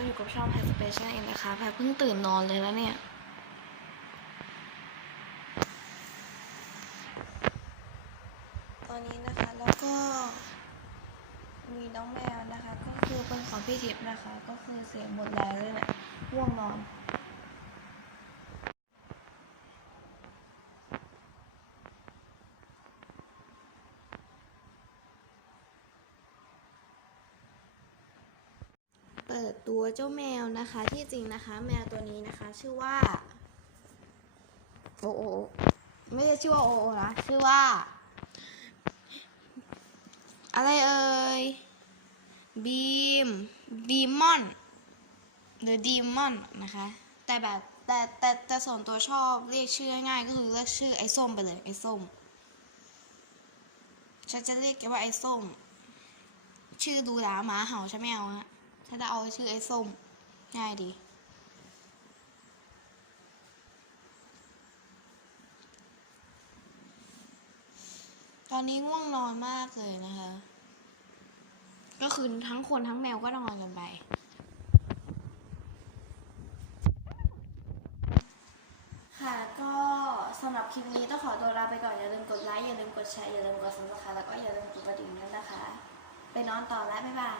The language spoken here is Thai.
ก็อยู่กับช่องแพสเปเชียลเองนะคะแพเพิ่งตื่นนอนเลยแล้วเนี่ย ตอนนี้นะคะแล้วก็ มีน้องแมวนะคะ ก็คือเป็นของพี่ทิพย์นะคะ ก็คือเสียงหมดแรงเลยแหละง่วงนอน ปิดตัวเจ้าแมวนะคะ ที่จริงนะคะ แมวตัวนี้นะคะ ชื่อว่าโอโอไม่ใช่ชื่อว่าโอโอนะชื่อว่า อะไรเอ่ยบีมบีมอนหรือดีมอนนะคะ แต่แบบแต่แต่แต่ส่วนตัวชอบเรียกชื่อง่ายๆก็คือเรียกชื่อไอ้ส้มไปเลยไอ้ส้มฉันจะเรียกแกว่าไอ้ส้ม ชื่อดูหลาหมาเห่าใช่ไหมเอาฮะ ถ้าจะเอาชื่อไอ้ส้ม ง่ายดี ตอนนี้ง่วงนอนมากเลยนะคะ ก็คือทั้งคนทั้งแมวก็นอนกันไปค่ะก็สำหรับคลิปนี้ต้องขอตัวลาไปก่อน อย่าลืมกดไลค์อย่าลืมกดแชร์อย่าลืมกดซับสไครต์แล้วก็อย่าลืมกดกระดิ่งด้วยนะคะ ไปนอนต่อแล้วบ๊ายบาย